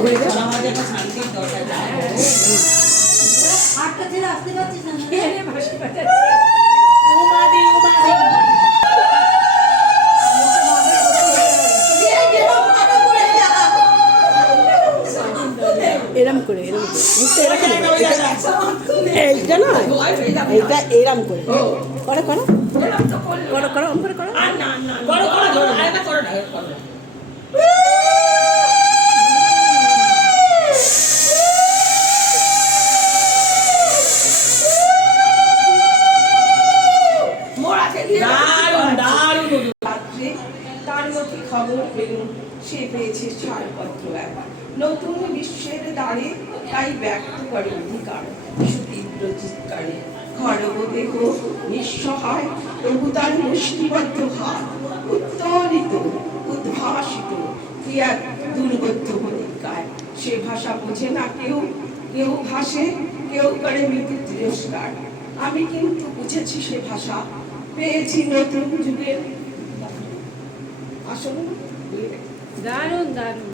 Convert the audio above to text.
ঘুরে যা। আমাদের একটা শান্তির দরকার। হাতটা ছেড়ে আসতে পারছিস না বাঁশি বাজাচ্ছে। এরম করে মুখটা এরকম এইটা না, এইটা এরম করে করো করো করো করো অন করে করো। করো করো করো আরেকটা করো না করো। দারুণ দারুণ। রাত্রে তার নথি খবর পেল, সে পেয়েছে ছাড়পত্র এক নতুন বিশ্বের দ্বারে, তাই ব্যক্ত করে অধিকার সুতীব্র চিৎকারে। খড়গ দেহ নিঃসহায়, প্রভু তার মুষ্টিবদ্ধ হাত উত্তোলিত উদ্ভাসিত কি এক দুর্বোধ্য প্রতিজ্ঞায়। সে ভাষা বোঝে না কেউ, কেউ ভাসে, কেউ করে মৃত্যু তিরস্কার। আমি কিন্তু বুঝেছি সে ভাষা, পেয়েছি নতুন যুগের আসল। দারুণ দারুণ।